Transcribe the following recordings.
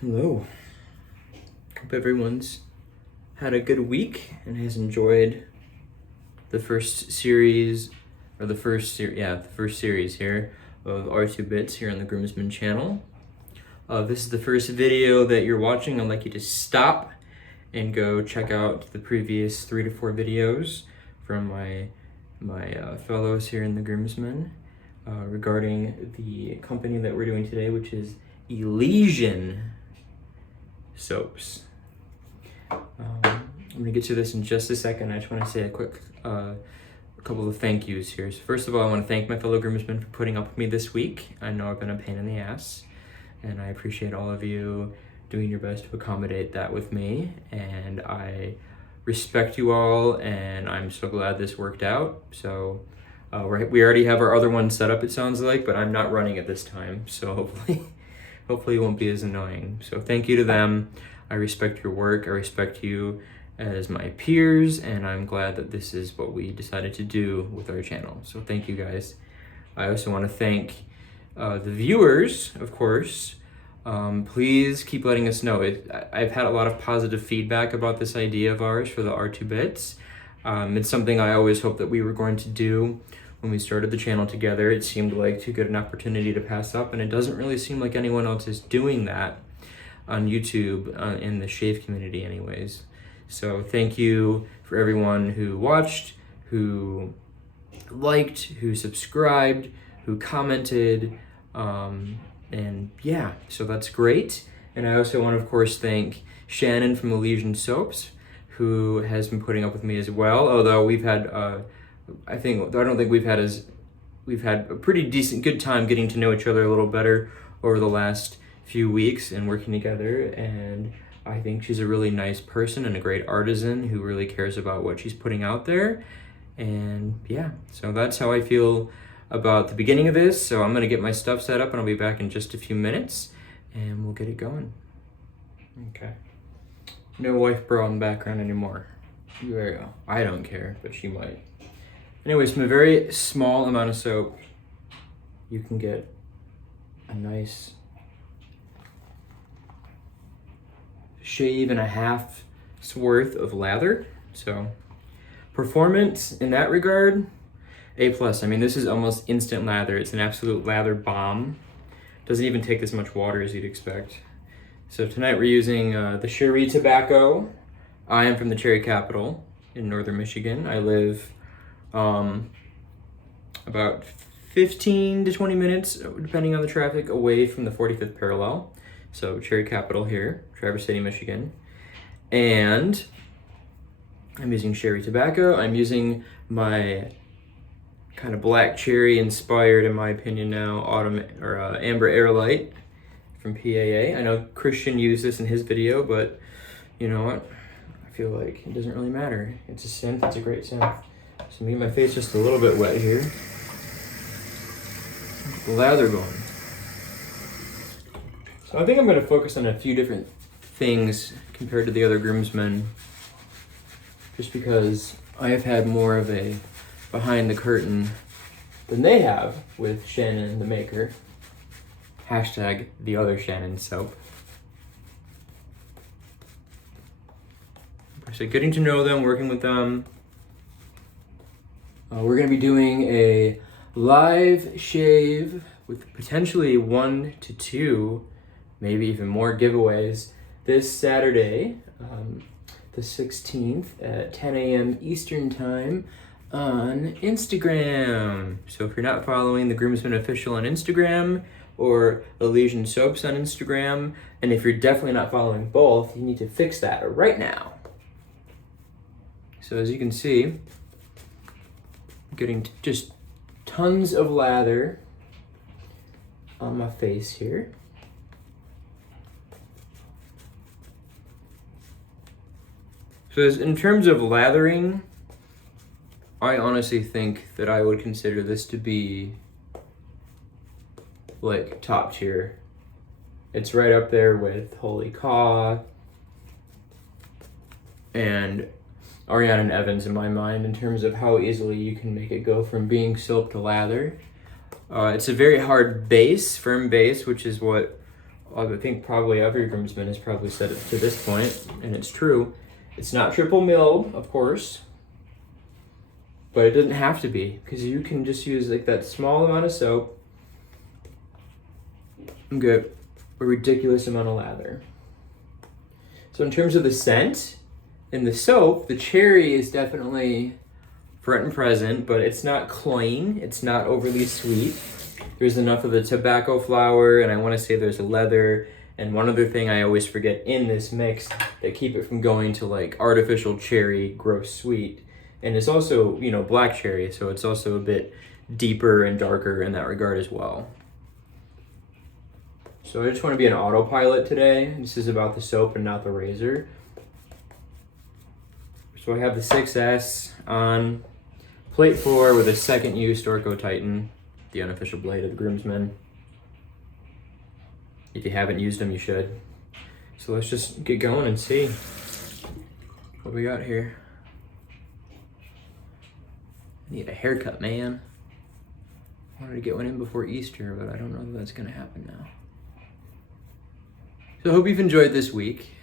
Hello. Hope everyone's had a good week and has enjoyed the first series, or the first series here of OurTwoBits here on the Groomsman channel. This is the first video that you're watching. I'd like you to stop and go check out the previous 3 to 4 videos from my fellows here in the Groomsmen regarding the company that we're doing today, which is Elysian soaps. I'm gonna get to this in just a second. I just want to say a quick couple of thank yous here. So first of all, I want to thank my fellow groomsmen for putting up with me this week. I know I've been a pain in the ass, and I appreciate all of you doing your best to accommodate that with me, and I respect you all, and I'm so glad this worked out. So we already have our other one set up, it sounds like, but I'm not running it this time, so hopefully it won't be as annoying. So thank you to them. I respect your work. I respect you as my peers, and I'm glad that this is what we decided to do with our channel. So thank you guys. I also want to thank the viewers, of course. Please keep letting us know. I've had a lot of positive feedback about this idea of ours for the OurTwoBits. It's something I always hoped that we were going to do when we started the channel together. It seemed like too good an opportunity to pass up, and it doesn't really seem like anyone else is doing that on YouTube, in the shave community anyways. So thank you for everyone who watched, who liked, who subscribed, who commented, and yeah, so that's great. And I also want to, of course, thank Shannon from Elysian Soaps, who has been putting up with me as well, although we've had we've had a pretty decent, good time getting to know each other a little better over the last few weeks and working together. And I think she's a really nice person and a great artisan who really cares about what she's putting out there. And yeah, so that's how I feel about the beginning of this. So I'm gonna get my stuff set up and I'll be back in just a few minutes and we'll get it going. Okay. No wife bro in the background anymore. There you go. I don't care, but she might. Anyways, from a very small amount of soap, you can get a nice shave and a half's worth of lather. So performance in that regard, A+. I mean, this is almost instant lather. It's an absolute lather bomb. Doesn't even take as much water as you'd expect. So tonight we're using the Cherie tobacco. I am from the Cherry capital in northern Michigan. I live about 15 to 20 minutes, depending on the traffic, away from the 45th parallel. So Cherry capital here, Traverse City, Michigan. And I'm using Cherie tobacco. I'm using my kind of black cherry inspired, in my opinion now, amber airlight from PAA. I know Christian used this in his video, but you know what? I feel like it doesn't really matter. It's a scent, it's a great scent. So me and my face just a little bit wet here. Lather going. So I think I'm going to focus on a few different things compared to the other groomsmen, just because I have had more of a behind the curtain than they have with Shannon, the maker. Hashtag the other Shannon soap. So getting to know them, working with them. We're going to be doing a live shave with potentially 1 to 2, maybe even more giveaways this Saturday, the 16th at 10 a.m. Eastern Time on Instagram. So if you're not following the Groomsmen Official on Instagram or Elysian Soaps on Instagram, and if you're definitely not following both, you need to fix that right now. So as you can see, I'm getting just tons of lather on my face here. So in terms of lathering, I honestly think that I would consider this to be like top tier. It's right up there with Holy Caw and Ariana and Evans in my mind in terms of how easily you can make it go from being soap to lather. It's a very hard base, firm base, which is what I think probably every groomsman has probably said it to this point, and it's true. It's not triple milled, of course, but it doesn't have to be, because you can just use like that small amount of soap and get a ridiculous amount of lather. So in terms of the scent in the soap, the cherry is definitely front and present, but it's not cloying. It's not overly sweet. There's enough of the tobacco flower, and I want to say there's a leather. And one other thing I always forget in this mix that keep it from going to like artificial cherry, gross sweet. And it's also, you know, black cherry, so it's also a bit deeper and darker in that regard as well. So I just want to be an autopilot today. This is about the soap and not the razor. So I have the 6S on plate 4 with a second use Storco Titan, the unofficial blade of the groomsmen. If you haven't used them, you should. So let's just get going and see what we got here. I need a haircut, man. I wanted to get one in before Easter, but I don't know if that's gonna happen now. So I hope you've enjoyed this week.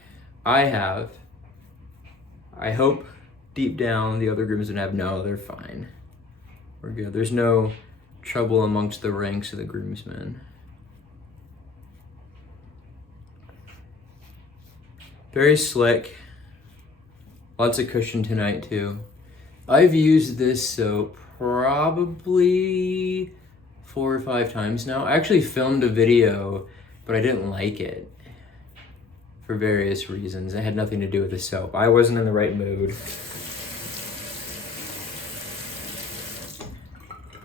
I have. I hope deep down the other groomsmen have. No, they're fine. We're good. There's no trouble amongst the ranks of the groomsmen. Very slick. Lots of cushion tonight too. I've used this soap probably 4 or 5 times now. I actually filmed a video, but I didn't like it for various reasons. It had nothing to do with the soap. I wasn't in the right mood.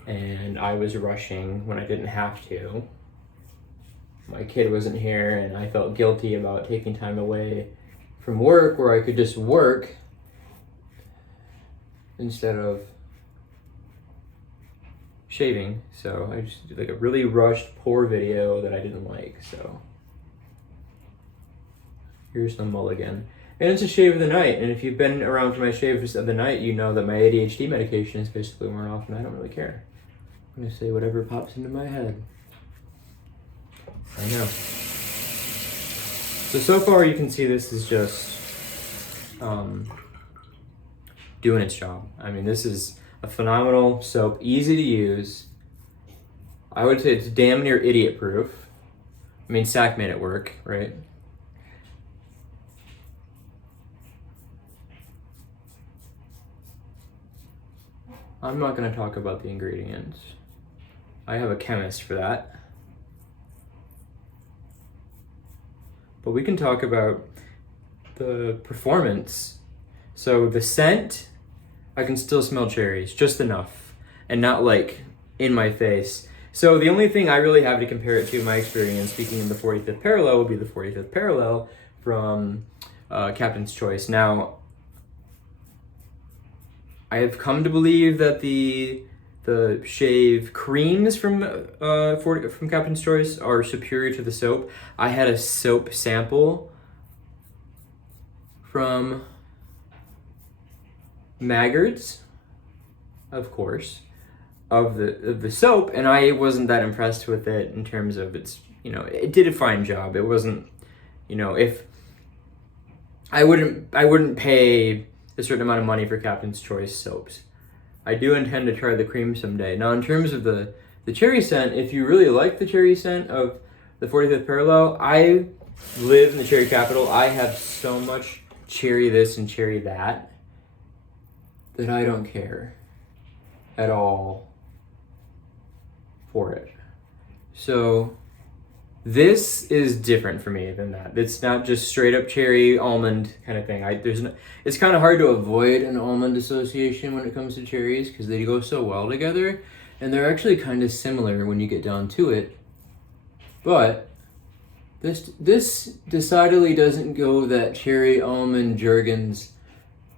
And I was rushing when I didn't have to. My kid wasn't here, and I felt guilty about taking time away from work where I could just work instead of shaving. So I just did like a really rushed, poor video that I didn't like. So here's the mulligan. And it's a shave of the night. And if you've been around for my shaves of the night, you know that my ADHD medication is basically worn off, and I don't really care. I'm gonna say whatever pops into my head. I know. So far you can see this is just doing its job. I mean, this is a phenomenal soap, easy to use. I would say it's damn near idiot proof. I mean, Sack made it work, right? I'm not gonna talk about the ingredients. I have a chemist for that. But we can talk about the performance. So the scent, I can still smell cherries, just enough, and not like in my face. So the only thing I really have to compare it to, my experience, speaking of the 45th parallel, would be the 45th parallel from Captain's Choice. Now, I have come to believe that the shave creams from Captain's Choice are superior to the soap. I had a soap sample from Maggard's, of course, of the soap, and I wasn't that impressed with it in terms of its, you know, it did a fine job. It wasn't, you know, if I wouldn't pay a certain amount of money for Captain's Choice soaps. I do intend to try the cream someday. Now, in terms of the cherry scent, if you really like the cherry scent of the 45th parallel, I live in the cherry capital. I have so much cherry this and cherry that I don't care at all for it. So this is different for me than that. It's not just straight up cherry almond kind of thing. It's kind of hard to avoid an almond association when it comes to cherries because they go so well together, and they're actually kind of similar when you get down to it. But this decidedly doesn't go that cherry almond Jergens,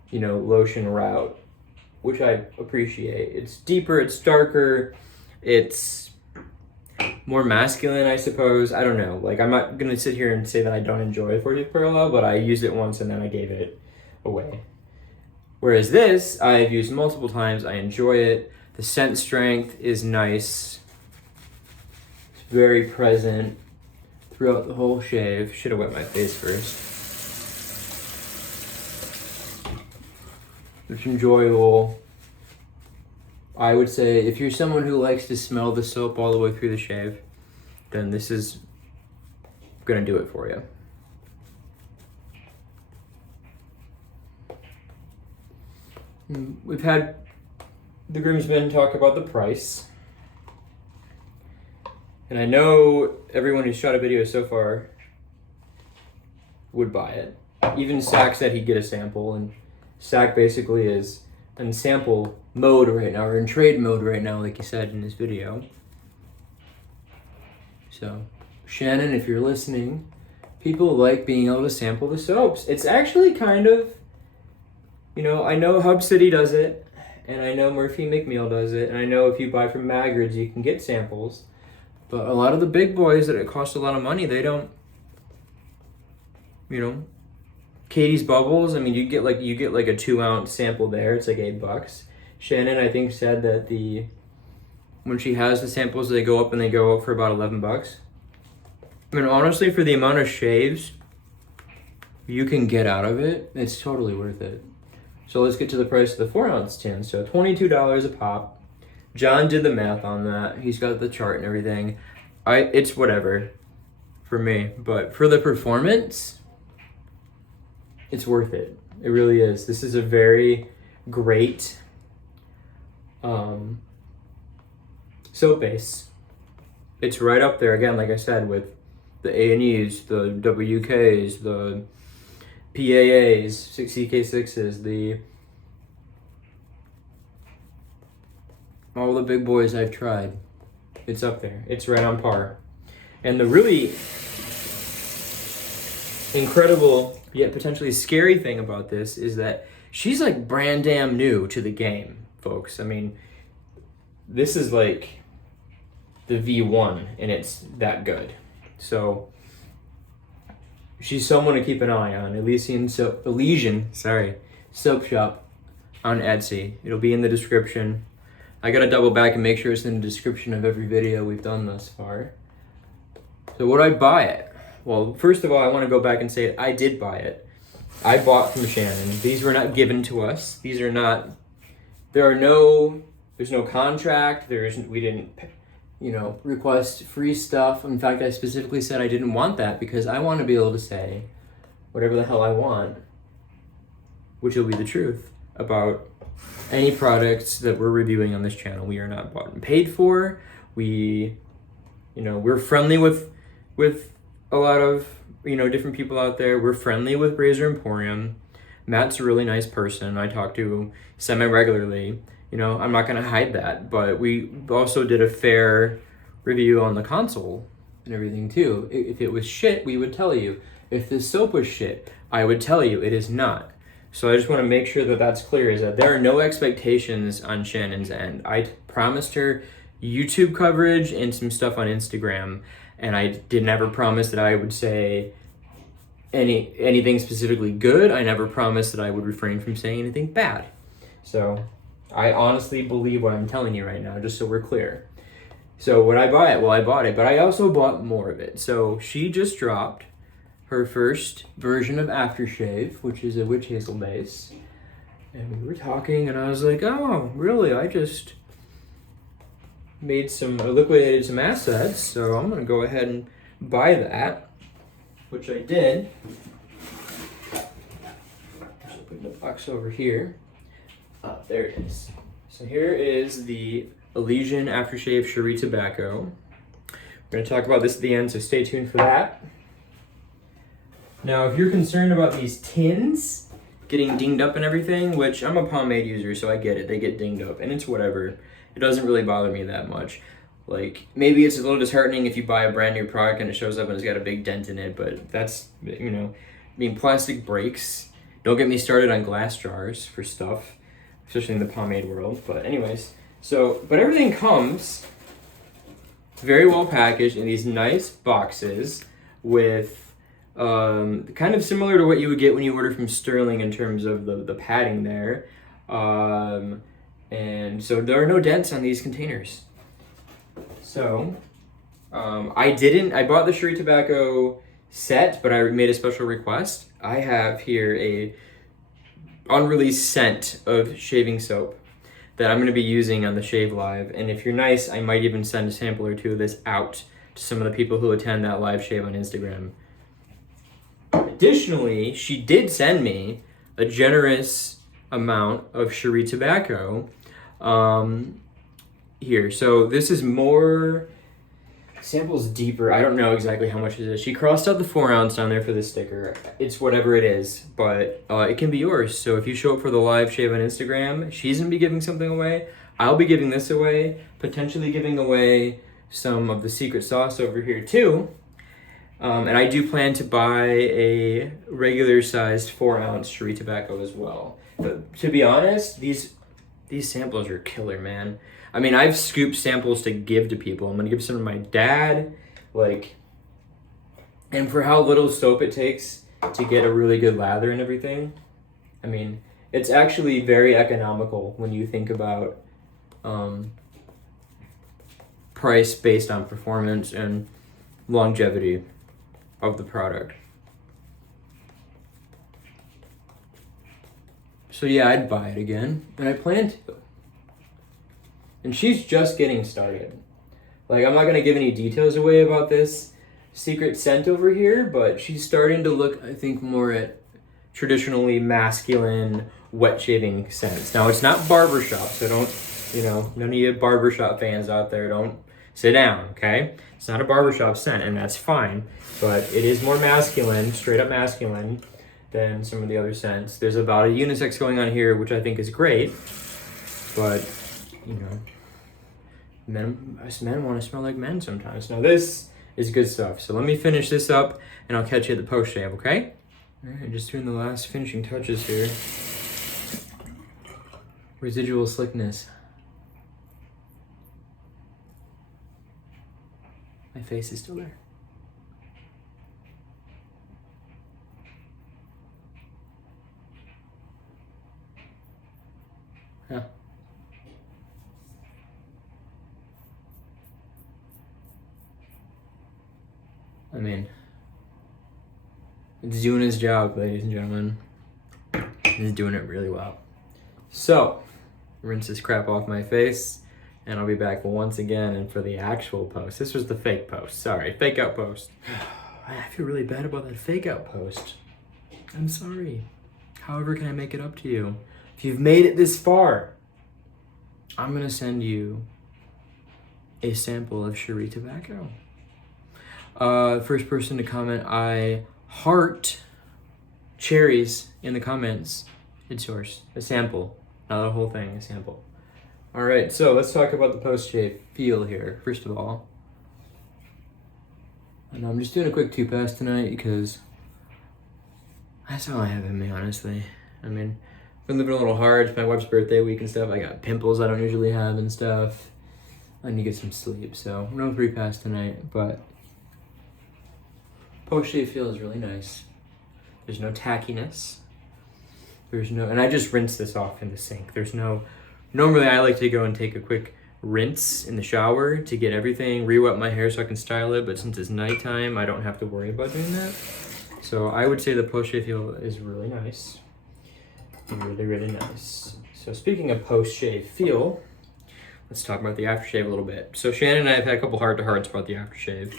you know, lotion route, which I appreciate. It's deeper, it's darker, it's more masculine, I suppose. I don't know. Like, I'm not gonna sit here and say that I don't enjoy 40th parallel, but I used it once and then I gave it away. Whereas this, I've used multiple times. I enjoy it. The scent strength is nice. It's very present. The throughout the whole shave. Should have wet my face first. It's enjoyable. I would say if you're someone who likes to smell the soap all the way through the shave, then this is gonna do it for you. We've had the groomsmen talk about the price. And I know everyone who's shot a video so far would buy it. Even Sack said he'd get a sample, and Sack basically is in sample mode right now, or in trade mode right now, like he said in his video. So, Shannon, if you're listening, people like being able to sample the soaps. It's actually kind of, you know, I know Hub City does it, and I know Murphy McMeal does it, and I know if you buy from Magrids, you can get samples. But a lot of the big boys that it costs a lot of money, they don't, you know, Katie's Bubbles, I mean, you get like a 2-ounce sample there. It's like $8. Shannon, I think, said that when she has the samples, they go up for about $11. I mean, honestly, for the amount of shaves you can get out of it, it's totally worth it. So let's get to the price of the 4-ounce tin. So $22 a pop. John did the math on that. He's got the chart and everything. It's whatever for me, but for the performance, it's worth it. It really is. This is a very great soap base. It's right up there again, like I said, with the A&Es, the WKs, the PAAs, 6CK6s, all the big boys I've tried. It's up there. It's right on par. And the really incredible yet potentially scary thing about this is that she's like brand damn new to the game, folks. I mean, this is like the V1 and it's that good. So she's someone to keep an eye on. Elysian soap shop on Etsy. It'll be in the description. I gotta double back and make sure it's in the description of every video we've done thus far. So would I buy it? Well, first of all, I want to go back and say I did buy it. I bought from Shannon. These were not given to us. These are not. There's no contract. We didn't, request free stuff. In fact, I specifically said I didn't want that because I want to be able to say whatever the hell I want, which will be the truth about any products that we're reviewing on this channel. We are not bought and paid for. We're friendly with a lot of, different people out there. We're friendly with Razor Emporium. Matt's a really nice person. I talk to semi-regularly. I'm not going to hide that. But we also did a fair review on the console and everything too. If it was shit, we would tell you. If this soap was shit, I would tell you. It is not. So I just want to make sure that that's clear, is that there are no expectations on Shannon's end. I promised her YouTube coverage and some stuff on Instagram, and I did never promise that I would say anything specifically good. I never promised that I would refrain from saying anything bad. So I honestly believe what I'm telling you right now, just so we're clear. So would I buy it? Well, I bought it, but I also bought more of it. So she just dropped her first version of Aftershave, which is a witch hazel base. And we were talking, and I was like, oh, really? I just liquidated some assets, so I'm gonna go ahead and buy that, which I did. Just put the box over here. There it is. So here is the Elysian Aftershave Cherie Tobacco. We're gonna talk about this at the end, so stay tuned for that. Now, if you're concerned about these tins getting dinged up and everything, which I'm a pomade user, so I get it. They get dinged up, and it's whatever. It doesn't really bother me that much. Like, maybe it's a little disheartening if you buy a brand new product and it shows up and it's got a big dent in it, but that's, plastic breaks. Don't get me started on glass jars for stuff, especially in the pomade world. But anyways, but everything comes very well packaged in these nice boxes with kind of similar to what you would get when you order from Sterling in terms of the padding there. And so there are no dents on these containers. So I bought the Cherie tobacco set, but I made a special request. I have here a unreleased scent of shaving soap that I'm going to be using on the Shave Live. And if you're nice, I might even send a sample or two of this out to some of the people who attend that live shave on Instagram. Additionally, she did send me a generous amount of Cherie tobacco here. So this is more, sample's deeper. I don't know exactly how much it is. She crossed out the 4 ounce down there for the sticker. It's whatever it is, but it can be yours. So if you show up for the live shave on Instagram, she's gonna be giving something away. I'll be giving this away, potentially giving away some of the secret sauce over here too. And I do plan to buy a regular sized 4 ounce Cherie tobacco as well. But to be honest, these samples are killer, man. I mean, I've scooped samples to give to people. I'm gonna give some to my dad, and for how little soap it takes to get a really good lather and everything, I mean, it's actually very economical when you think about price based on performance and longevity of the product. So yeah, I'd buy it again, and I plan to. And she's just getting started. I'm not gonna give any details away about this secret scent over here, but she's starting to look, I think, more at traditionally masculine wet shaving scents. Now, it's not barbershop, so don't, none of you barbershop fans out there, don't sit down, okay? It's not a barbershop scent, and that's fine, but it is more masculine, straight up masculine, than some of the other scents. There's about a unisex going on here, which I think is great, but, men want to smell like men sometimes. Now, this is good stuff, so let me finish this up, and I'll catch you at the post-shave, okay? All right, just doing the last finishing touches here. Residual slickness. My face is still there. Yeah. I mean, it's doing his job, ladies and gentlemen. He's doing it really well. So, rinse this crap off my face, and I'll be back once again and for the actual post. This was the fake post. Sorry, fake out post. I feel really bad about that fake out post. I'm sorry. However, can I make it up to you? If you've made it this far, I'm gonna send you a sample of Cherie tobacco. First person to comment, I heart cherries in the comments. It's yours. A sample, not a whole thing, a sample. All right, so let's talk about the post-shave feel here. First of all, and I'm just doing a quick 2-pass tonight because that's all I have in me, honestly. I mean, I've been living a little hard. It's my wife's birthday week and stuff. I got pimples I don't usually have and stuff. I need to get some sleep, so no 3-pass tonight, but post-shave feel is really nice. There's no tackiness. And I just rinse this off in the sink. Normally I like to go and take a quick rinse in the shower to get everything, re-wet my hair so I can style it, but since it's nighttime, I don't have to worry about doing that. So I would say the post-shave feel is really nice. Really, really nice. So speaking of post-shave feel, let's talk about the aftershave a little bit. So Shannon and I have had a couple heart-to-hearts about the aftershave.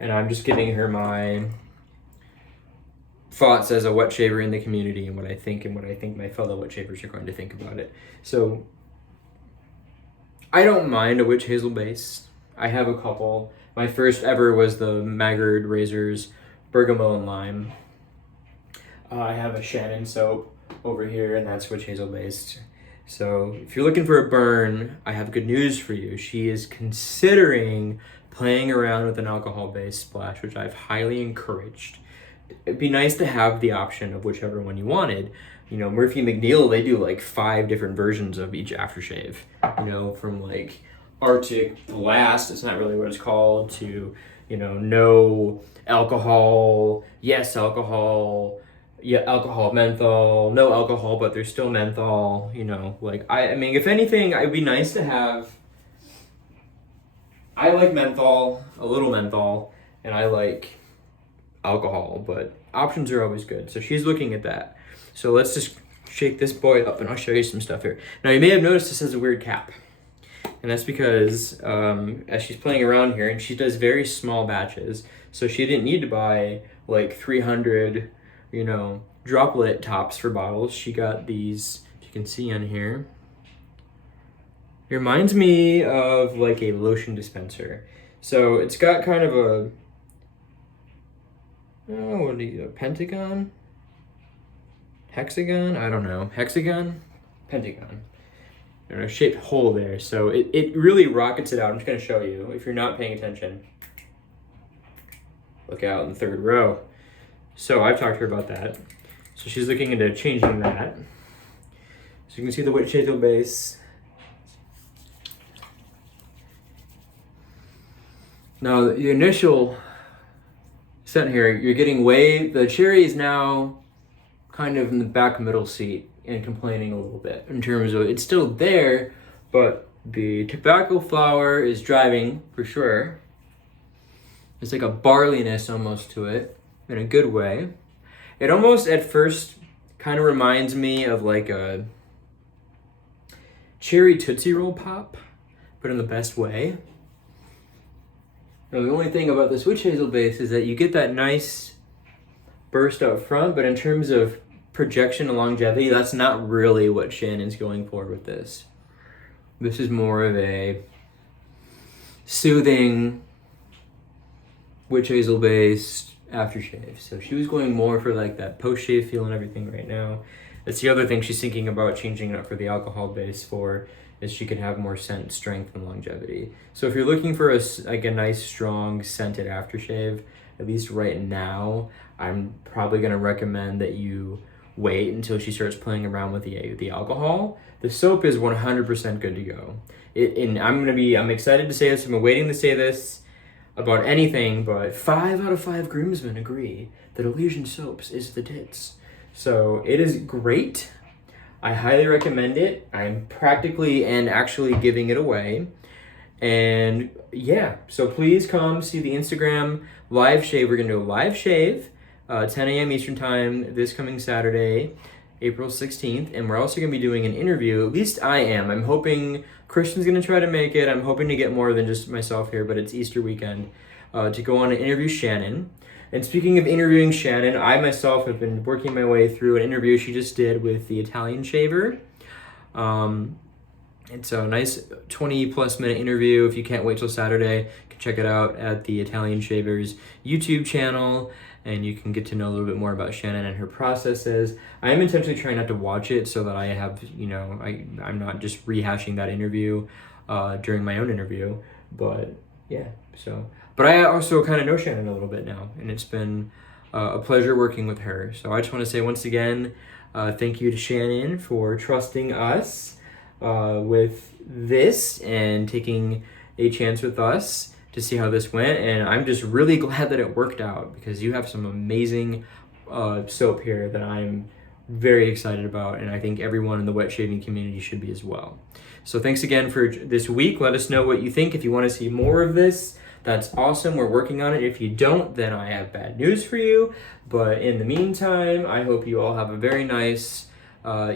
And I'm just giving her my thoughts as a wet shaver in the community and what I think my fellow wet shavers are going to think about it. So I don't mind a witch hazel base. I have a couple. My first ever was the Maggard Razors Bergamot and Lime. I have a Shannon soap over here, and that's witch hazel based. So if you're looking for a burn, I have good news for you. She is considering playing around with an alcohol-based splash, which I've highly encouraged. It'd be nice to have the option of whichever one you wanted. Murphy and McNeil, they do 5 different versions of each aftershave. From Arctic Blast, it's not really what it's called, to, no alcohol, yes alcohol, yeah, alcohol, menthol, no alcohol, but there's still menthol, I mean, if anything, it'd be nice to have I like menthol, a little menthol, and I like alcohol, but options are always good. So she's looking at that. So let's just shake this boy up and I'll show you some stuff here. Now you may have noticed this has a weird cap. And that's because as she's playing around here, and she does very small batches, so she didn't need to buy like 300, droplet tops for bottles. She got these, you can see on here. It reminds me of like a lotion dispenser. So it's got kind of a pentagon? Hexagon? I don't know. Hexagon? Pentagon. Shaped hole there. So it really rockets it out. I'm just going to show you. If you're not paying attention, look out in the third row. So I've talked to her about that. So she's looking into changing that. So you can see the witch hazel base. Now the initial scent here, you're getting the Cherie is now kind of in the back middle seat and complaining a little bit in terms of it's still there, but the tobacco flower is driving for sure. It's like a barleyness almost to it in a good way. It almost at first kind of reminds me of like a cherry Tootsie Roll pop, but in the best way. Now, the only thing about this witch hazel base is that you get that nice burst up front, but in terms of projection and longevity, that's not really what Shannon's going for with this. This is more of a soothing witch hazel based aftershave. So she was going more for like that post-shave feel and everything right now. That's the other thing she's thinking about changing it up for the alcohol base for, is she can have more scent strength and longevity. So if you're looking for a nice strong scented aftershave, at least right now, I'm probably gonna recommend that you wait until she starts playing around with the alcohol. The soap is 100% good to go. I'm excited to say this. I've been waiting to say this about anything, but 5 out of 5 groomsmen agree that Elysian soaps is the tits. So it is great. I highly recommend it. I'm practically and actually giving it away. And yeah, so please come see the Instagram live shave. We're gonna do a live shave, 10 a.m. Eastern time this coming Saturday, April 16th. And we're also gonna be doing an interview. At least I am. I'm hoping Christian's gonna try to make it. I'm hoping to get more than just myself here, but it's Easter weekend, to go on and interview Shannon. And speaking of interviewing Shannon, I myself have been working my way through an interview she just did with the Italian shaver. It's a nice 20+ minute interview. If you can't wait till Saturday, you can check it out at the Italian Shaver's YouTube channel, and you can get to know a little bit more about Shannon and her processes. I am intentionally trying not to watch it so that I have, I'm not just rehashing that interview during my own interview. But yeah, but I also kind of know Shannon a little bit now, and it's been a pleasure working with her. So I just want to say once again, thank you to Shannon for trusting us with this and taking a chance with us to see how this went. And I'm just really glad that it worked out, because you have some amazing soap here that I'm very excited about, and I think everyone in the wet shaving community should be as well. So thanks again for this week. Let us know what you think. If you want to see more of this, that's awesome. We're working on it. If you don't, then I have bad news for you. But in the meantime, I hope you all have a very nice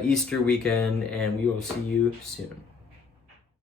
Easter weekend, and we will see you soon.